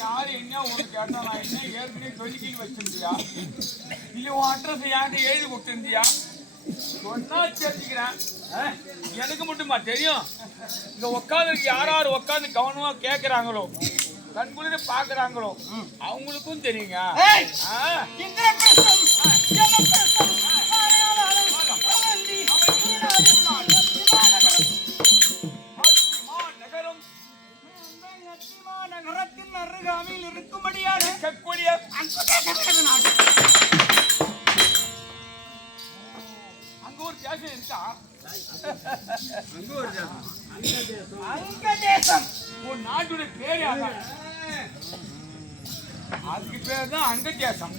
யாரு என்ன உனக்கு கேட்டா நான் என்ன ஏற்கனவே சொல்லி வச்சிருந்தியா இல்ல உன் அட்ரஸ் யார்கிட்ட எழுதி கொடுத்திருந்தியா சொன்னா தெரிஞ்சுக்கிறேன். எனக்கு மட்டுமா தெரியும்? இங்க உட்காந்து யார் உட்காந்து கவனமா கேட்கிறாங்களோ கண்குளிர பாக்குறாங்களோ அவங்களுக்கும் தெரியுங்க. நகரத்தின் அருகாமையில் இருக்கும்படியான அங்க ஒரு தேசம் இருக்கா? அங்க தேசம் ஒரு நாட்டுடைய பேரு அதுக்கு பேர் தான் அங்க தேசம்.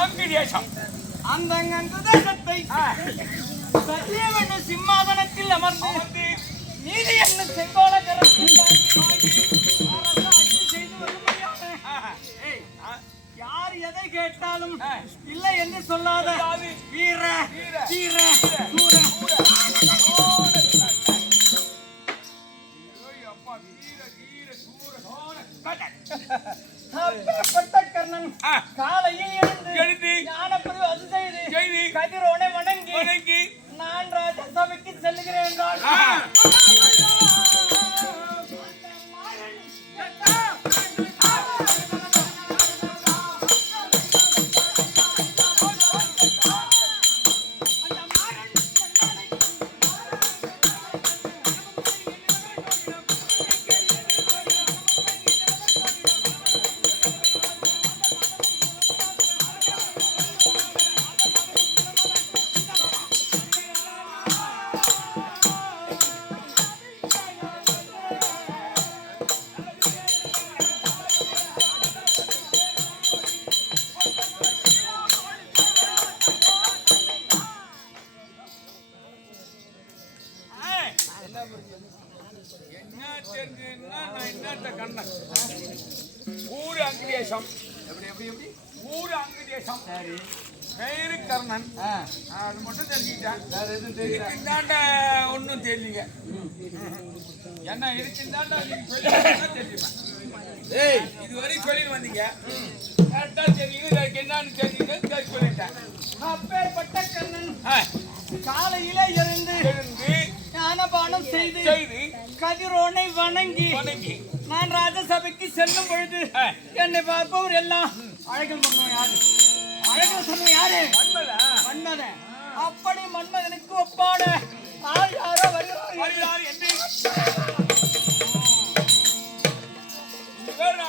அங்க தேசம் அந்த அங்க தேசத்தை சத்தியவண்ண சிம்மாதனத்தில் அமர்ந்து நீதி என்ன செங்கோல கரத்தில் செய்து வரும்படியான யார் எதை கேட்டாலும் இல்லை என்று சொல்லாத வீர வீர சூர கர்ணன் காலையில் எழுந்து ஞானப்பதிவு அது செய்து கதிரோனை வணங்கி நான் ராஜசபைக்கு செல்லுகிறேன் என்றால் ஊரு அங்கதேசம் ஊரு அங்கதேசம் பேரு கர்ணன் அது மட்டும் தெரிஞ்சுக்கிட்டேன். தாண்ட ஒன்றும் தெரியலீங்க என்ன இருக்குந்தாண்டா நீங்க சொல்லி தெரியுமா? இதுவரைக்கும் சொல்லிட்டு வந்தீங்க கரெக்டா தெரியுங்க என்னன்னு தெரியுங்க சொல்லிட்டேன். அப்பேற்பட்ட கர்ணன் காலையில எழுந்து ஞானபானம் செய்து கதிரோனை வணங்கி நான் ராஜசபைக்கு செல்லும் பொழுது என்னை பார்ப்பவர் எல்லாம் அழகில் மன்மதன் யாரு? அழகில் சொன்ன யாரு? மன்மதன். அப்படி மன்மதனுக்கு ஒப்பான ஆள் யாரோ வருகிறார் என்று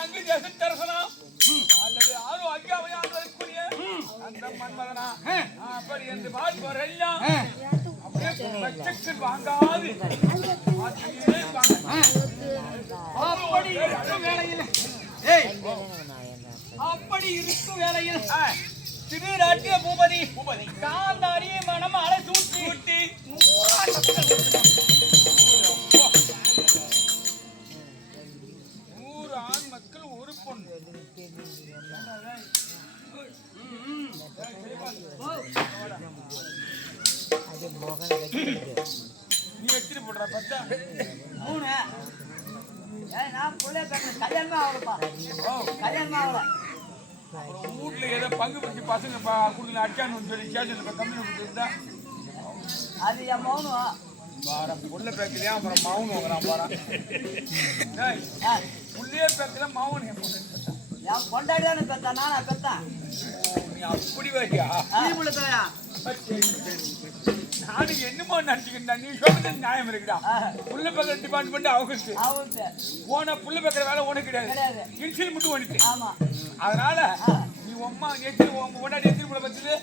அங்கு தரிசனம் அல்லது யாரோ அங்காவையானதற்குரிய அந்த மன்மதனா அப்படி என்று பார்ப்பவர் எல்லாம் வாங்காது அப்படி இருக்கும் வேளையில் திருராட்டிய பூபதி காந்தாரியை மனம் அலை சூட்டி 100 ஆண் மக்கள் ஒரு பொண்ணு நீ எடுத்துட்டு போடுற பத்தா 3 நான் புள்ள கல்யாணமா ஆகலப்பா. கல்யாணமா ஆகல. அப்புறம் வீட்டுல ஏதோ பங்கு பிடிச்சி பசங்க கொடுக்கல அடிச்சான்னு சொல்லி ஸ்டேஷன்ல கம்பெனி கொடுத்துருந்தா அது என் மௌனம் வாரம் புள்ள பேக்கலையா அப்புறம் மௌனம் வாங்குறான் பாரா புள்ளையே பேக்கல மௌனம் என் கொண்டாடி தானே பெத்தா நானா பெத்தான் நீ அப்படி வரியா நானும் என்னமோ நினைச்சுக்கிட்டா நீ சொல்றது நியாயம் இருக்குடா. புள்ள பேக்கிற டிபார்ட்மெண்ட் அவங்களுக்கு போன புள்ள பேக்கிற வேலை உனக்கு கிடையாது. இன்சில் மட்டும் ஒன்று. அதனால நீ உம்மா எத்தனை உங்க கொண்டாடி எத்தனை புள்ள பத்துது?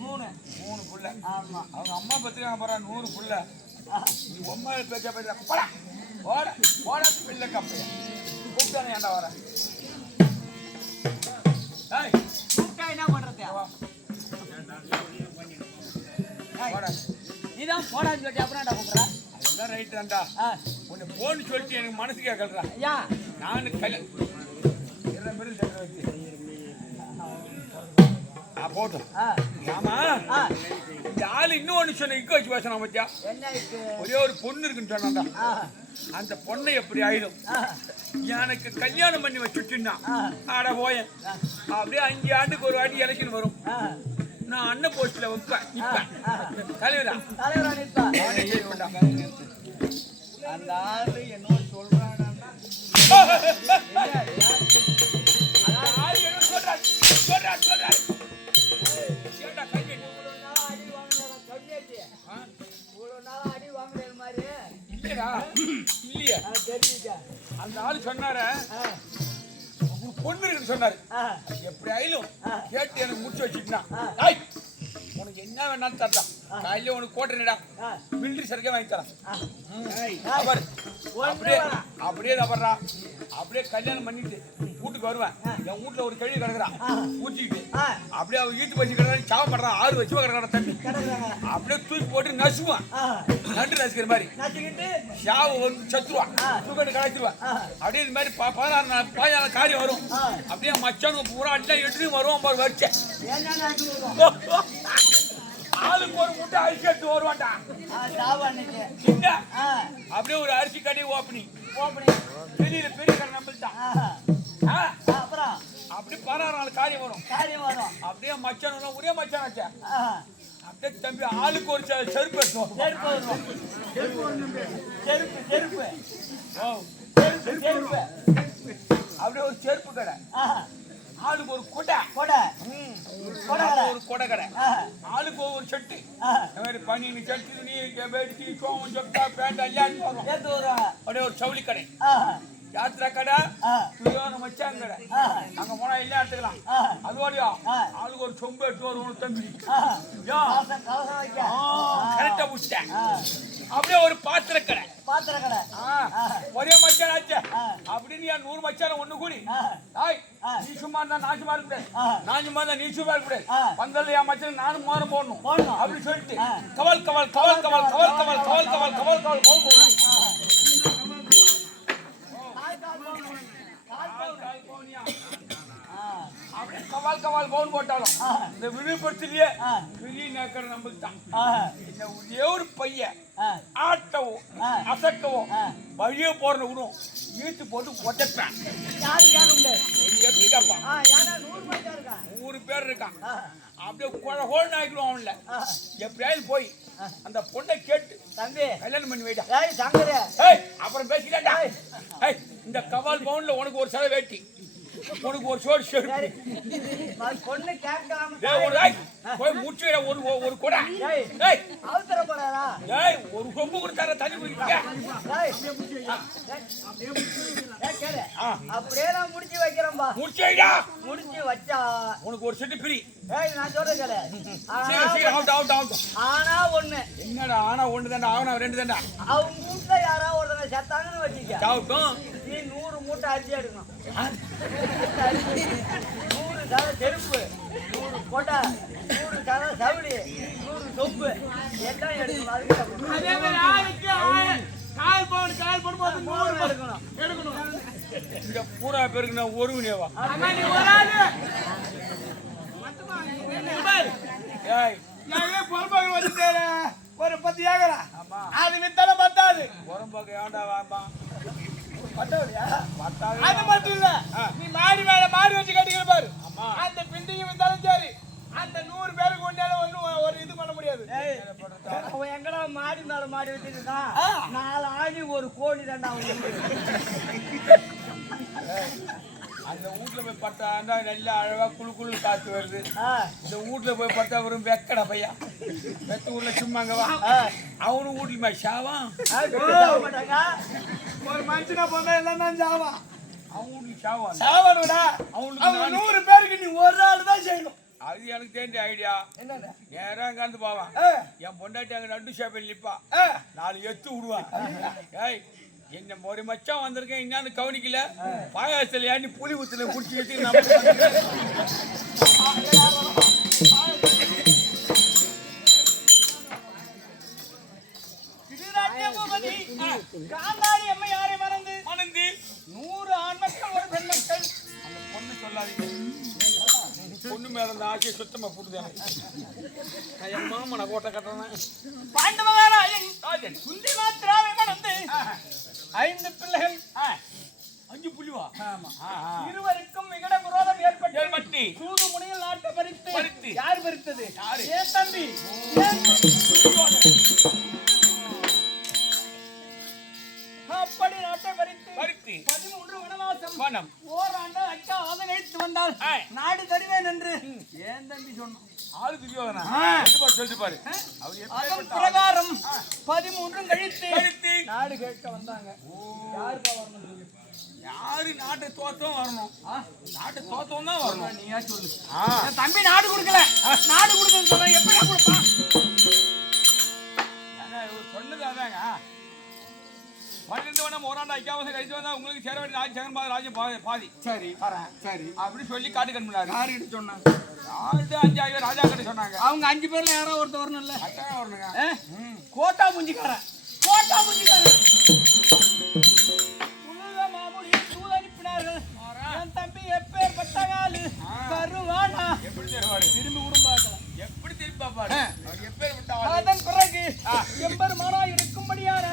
3 புள்ள. அவங்க அம்மா பத்துக்காங்க போறா 100 புள்ள. நீ உம்மா பேச்சா பேசுற போடா போட போட பிள்ளை கப்பையா கூப்பிட்டானே ஏன்டா வர கூப்பிட்டா என்ன பண்றது? நீதான் போடான்னு சொல்லிட்டு அப்புறம் கூப்பிடுறா அதெல்லாம் ரைட் தான்டா. உன்னை போன்னு சொல்லிட்டு எனக்கு மனசு கேட்கறா. நானு போட்டோம். ஆமா இந்த ஆளு இன்னொன்னு சொன்ன இக்க வச்சு பேசணும் பத்தியா. ஒரே ஒரு பொண்ணு இருக்குன்னு சொன்னா அந்த பொண்ணை எப்படி ஆயிடும் எனக்கு கல்யாணம் பண்ணி வச்சுட்டுன்னா ஆட போயேன் அப்படியே 5 ஆண்டுக்கு ஒரு வாட்டி எலெக்ஷன் வரும். நான் அண்ணன் போஸ்ட்ல வைப்பேன் தலைவரா அந்த ஆளு என்ன சொல்றான் அந்த ஆளு சொன்னாரு பொண்ணு இருக்குன்னு சொன்னாரு. எப்படி ஆயிலும் கேட்டு எனக்கு முடிச்சு வச்சுட்டா உனக்கு என்ன வேணாலும் தரதான். காலையில உனக்கு கோட்டை மிலிட்டரி சரக்கே வாங்கி தரான். அப்படியே தவறா அப்படியே கல்யாணம் பண்ணிட்டு வீட்டுக்கு வருவேன். என் வீட்டுல ஒரு கேள்வி கிடக்குறான் ஊற்றிக்கிட்டு அப்படியே அவன் ஈட்டு பசி கிடக்குறான் சாவப்படுறான். 6 வச்சு கிடக்குறான் தண்ணி அப்படியே தூக்கி போட்டு நசுவான். நண்டு நசுக்கிற மாதிரி சாவு வந்து சத்துருவான். தூக்கி கலைச்சிருவான். அப்படியே இது மாதிரி 14 காரியம் வரும். அப்படியே மச்சானுங்க பூரா அடிலாம் 8 வருவான் பாரு வரிச்ச ஆளுக்கு ஒரு முட்டை அரிசி எடுத்து வருவான்டா. அப்படியே ஒரு அரிசி கடை ஓப்பனிங் பெரிய கடை நம்பிட்டான். அப்படியே 16 காரியம் வரும். அப்படியே மச்சான் ஒரே மச்சான் ஆச்சா. அப்படியே தம்பி ஆளுக்கு ஒரு செருப்பு எடுத்து அப்படியே ஒரு செருப்பு கடை. ஆளுக்கு ஒரு கொடை ஒரு கொடை கடை. ஆளுக்கு ஒரு சட்டு பனி சட்டு துணி பெட்ஷி சோமம் சொக்கா பேண்ட் எல்லாம் வரும். அப்படியே ஒரு சவுளி கடை யாத்திரா கடை மச்சான் கடை. அங்க போனா எல்லாம் எடுத்துக்கலாம். அதோடயா ஆளுக்கு ஒரு சொம்பு எடுத்து வரும் தம்பி கரெக்டா புடிச்சிட்டேன். அப்படியே ஒரு பாத்திர கடை ஒரே மச்சான் ஆச்சு. அப்படின்னு 100 மச்சான் ஒண்ணு கூடி நீ சும்மா இருந்தா நான் சும்மா இருக்க கூடாது. நான் சும்மா இருந்தா நீ சும்மா இருக்க கூடாது. பந்தல்ல என் மச்சான் நானும் மோரம் போடணும் அப்படின்னு சொல்லிட்டு கவல் கவல் கவல் கவல் கவல் கவல் கவல் கவல் கவல் கவல் கவல் அப்படியே கவால் கவால் பவுன் போட்டாலும் இந்த விழுப்புரத்திலேயே பெரிய நேக்கரை நம்பிட்டான். இந்த ஒரே ஒரு பையன் ஆட்டவோ அசக்கவோ வழியே போற விடும் ஈட்டு போட்டு உடைப்பேன். எப்படி கேட்பான் 100 பேர் இருக்கான். அப்படியே ஹோல் நாய்க்கணும் அவன்ல. எப்படியாவது போய் அந்த பொண்ணை கேட்டு தம்பி கல்யாணம் பண்ணி வைடா. அப்புறம் பேசிக்கிட்டா இந்த கவால் பவுன்ல உனக்கு ஒரு சதை வேட்டி உனக்கு ஒரு சோறு சரி பொண்ணு போய் முடிச்சு ஒரு கொடை ஒரு கொம்பு கொடுத்தார தண்ணி குடிக்க அப்படியே நான் முடிச்சு வைக்கிறேன்பா. முடிச்சு வச்சா உனக்கு ஒரு செட்டு ஃப்ரீ. நான் சொல்றேன் ஆனா ஒண்ணு என்னடா ஆனா ஒண்ணு தாண்டா ஆனா 2 தாண்டா. அவங்க வீட்டுல யாரா ஒருத்தனை செத்தாங்கன்னு வச்சுக்க நீ 100 மூட்டை அரிசி எடுக்கணும். 100 தலை செருப்பு 100 கொடை 100 தலை சவுடி 100 சொம்பு எல்லாம் எடுக்கணும். கால் போடும்போது 100 எடுக்கணும். இங்க பூரா பேருக்கு நான் ஒரு மணியாவா ஒரு 10 ஏக்கரா அது வித்தால பத்தாது. புறம்பாக்க ஏண்டா வாப்பா அது மட்டும் இல்ல நீ மாடி மேல மாடி வச்சு கட்டிக்கிற பாரு. அந்த பிண்டிங்க வித்தாலும் சரி அந்த 100 பேருக்கு ஒன்னால ஒன்னும் ஒரு இது பண்ண முடியாது. அவன் எங்கடா மாடி மேல மாடி வச்சிருக்கான் 4 ஆடி ஒரு கோடி தாண்டா. அந்த வீட்டுல போய் பார்த்தா நல்லா அழகா குழு காத்து வருது. இந்த வீட்டுல போய் பார்த்தா வரும் வெக்கடா பையா வெத்த ஊர்ல சும்மாங்கவா அவனும் வீட்டுல ஷாவான் ஒரு மனுஷனா போனா எல்லாம் தான் சாவா. அவன் வீட்டுல ஷாவான் சாவானுடா. அவனுக்கு 100 பேருக்கு நீ ஒரு ஆள் தான் செய்யணும். அது எனக்கு தெரிஞ்ச ஐடியா. என்னடா நேரம் அங்காந்து போவான் என் பொண்டாட்டி அங்க நடு ஷாப்பில் நிப்பா 4 எத்து விடுவான். ஏய் என்ன ஒரு மச்சான் வந்திருக்கேன் என்னன்னு கவனிக்கல பாயாசத்துல ஏன்னு புளி ஊத்துல குடிச்சுக்கிட்டு காந்தாரி அம்மை யாரை மறந்து 100 ஆண் மக்கள் ஒரு பெண் மக்கள். அந்த பொண்ணு சொல்லாதீங்க பொண்ணு மேல அந்த ஆட்சியை சுத்தமா போட்டுது எனக்கு. நான் என் மாமனை கோட்டை கட்டுறேன். பாண்டவராயன் குந்தி மாத்திராவை மணந்து 5 பிள்ளைகள். 5 புள்ளிவா? ஆமா. இருவருக்கும் விகட விரோதம் ஏற்பட்டு சூது முனையில் நாட்டை பறித்து. பறித்து யார் பறித்தது? யாரு? ஏன் தம்பி. அப்படி நாட்டை பறித்து 13 வனவாசம் ஓராண்டு அச்சாவாத கழித்து வந்தால் நாடு தருவேன் என்று ஏன் தம்பி சொன்னான். ஆளு துரியோதனா சொல்லிட்டு பாரு. அதன் பிரகாரம் 13 கழித்து நாடு கேட்க வந்தாங்க. யாருக்கா வரணும் சொல்லு. யாரு நாட்டை தோத்தம் வரணும். நாட்டை தோத்தம் தான் வரணும். நீயா சொல்லு. தம்பி நாடு கொடுக்கல. நாடு கொடுக்கணும் சொல்ல எப்படி கொடுப்பான்? சொன்னது அதாங்க. 12 வனம் ஓராண்டு ஐக்காவசம் கழிச்சு வந்தா உங்களுக்கு சேர வேண்டிய ராஜ் ஜெகன்பாத ராஜ்யம் பாதி. சரி சரி அப்படி சொல்லி காட்டு கண்ணுனாரு. யாரு கிட்ட சொன்னாங்க? 4 5 ராஜா கிட்ட சொன்னாங்க. அவங்க 5 பேர்ல யாரோ ஒருத்தர் வரணும்ல. அதான் வரணுங்க. கோட்டா முஞ்சிக்காரன். கோட்டா முஞ்சிக்காரன். உலக மாமுடி தூது அனுப்பினார்கள். என் தம்பி எப்பேற்பட்ட ஆளு கருவானா. எப்படி தருவாரு? திரும்பி கூட பார்க்கலாம். எப்படி திரும்பி பாப்பாரு? அவர் எப்பேற்பட்ட ஆளு? அதன் பிறகு எம்பெருமானா இருக்கும்படியான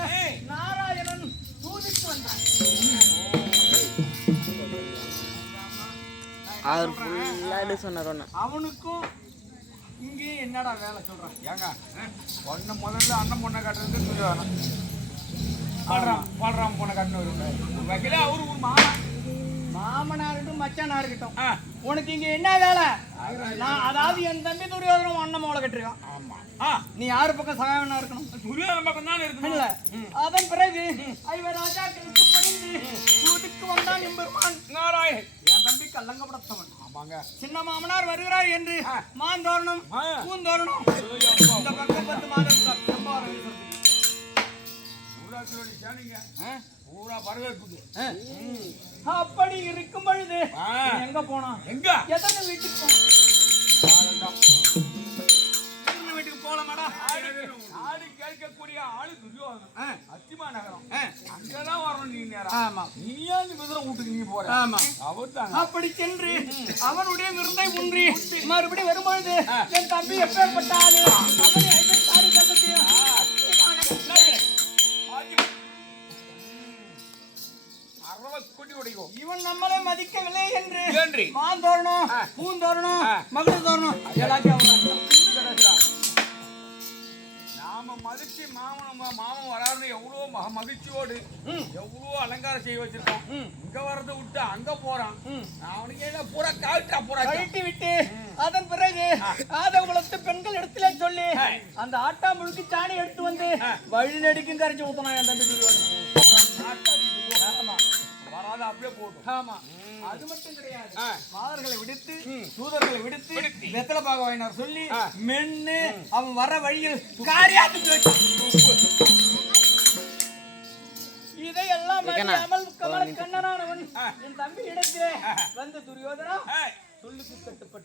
நாராயணன் தூதிக்கு வந்தான். அவனுக்கும் இங்கே என்னடா வேலை சொல்றான்? ஏங்க ஒன்னு முதல்ல அண்ணன் பொண்ணை கட்டுறது துரியோதனன். பாடுறான் பொண்ணை கட்டணும் வகையில அவரு ஒரு மாமனா இருக்கட்டும் மச்சானா இருக்கட்டும், உனக்கு இங்க என்ன வேலை? நான் அதாவது என் தம்பி துரியோதனம் அண்ணன் மோளை கட்டிருக்கான். ஆமா. நீ யாரு பக்கம் சகாயனா இருக்கணும்? துரியோதனன் பக்கம் தானே இருக்கணும். இல்ல. அதன் பிறகு ஐவர் ராஜாக்களுக்கு பணிந்து தூதுக்கு வந்தான் எம்பெருமான் நாராயணன். என் தம்பி கல்லங்கப்படத்தவன். ஆமாங்க. சின்ன மாமனார் வருகிறார் என்று மாந்தோரணம் பூந்தோரணம் இந்த பக்கம் 10 மாதம் பூரா வரவேற்புக்கு. அப்படி இருக்கும் பொழுது எங்க போனா? எங்க? எத்தனை வீட்டுக்கு போனா? வீட்டுக்கு போலாமாடா? நாடு கேட்கக்கூடிய ஆளு துரியோதனன். அத்திமா நகரம் அங்கதான் வரணும். நீ நேரம். ஆமா. நீயா இந்த விதரை வீட்டுக்கு நீ போற. ஆமா. அவர்தான் அப்படி சென்று அவனுடைய விருந்தை உன்றி மறுபடியும் வரும்பொழுது என் தம்பி எப்பேற்பட்ட ஆளு அவனை 56 கட்டத்தையும் இவன் நம்மளை மதிக்கவில்லை என்று மாந்தோரணம் பூந்தோரணம் மகளிர் தோரணம் நாம மதிச்சு மாமன் வராருன்னு எவ்வளவு மகிழ்ச்சியோடு எவ்வளவு அலங்காரம் செய்ய வச்சிருக்கோம். இங்க வரத விட்டு அங்க போறான். அவனுக்கு பூரா கழட்டி விட்டு அதன் பிறகு ஆதகுலத்து பெண்கள் இடத்துல சொல்லி அந்த ஆட்டா முழுக்கு சாணி எடுத்து வந்து வழி நடிக்கும் கரைச்சி ஊத்தணும் என் தம்பி வராத அப்படியே போடும். ஆமா. அது மட்டும் கிடையாது. மாதர்களை விடுத்து தூதர்களை விடுத்து வெத்தலை பாகவாயினார் சொல்லி மென்னு அவன் வர வழியில் காரியாத்து இதையெல்லாம் அமல் கமல் கண்ணனானவன் என் தம்பி இடத்திலே வந்து துரியோதனா சொல்லுக்கு கட்டுப்பட்டு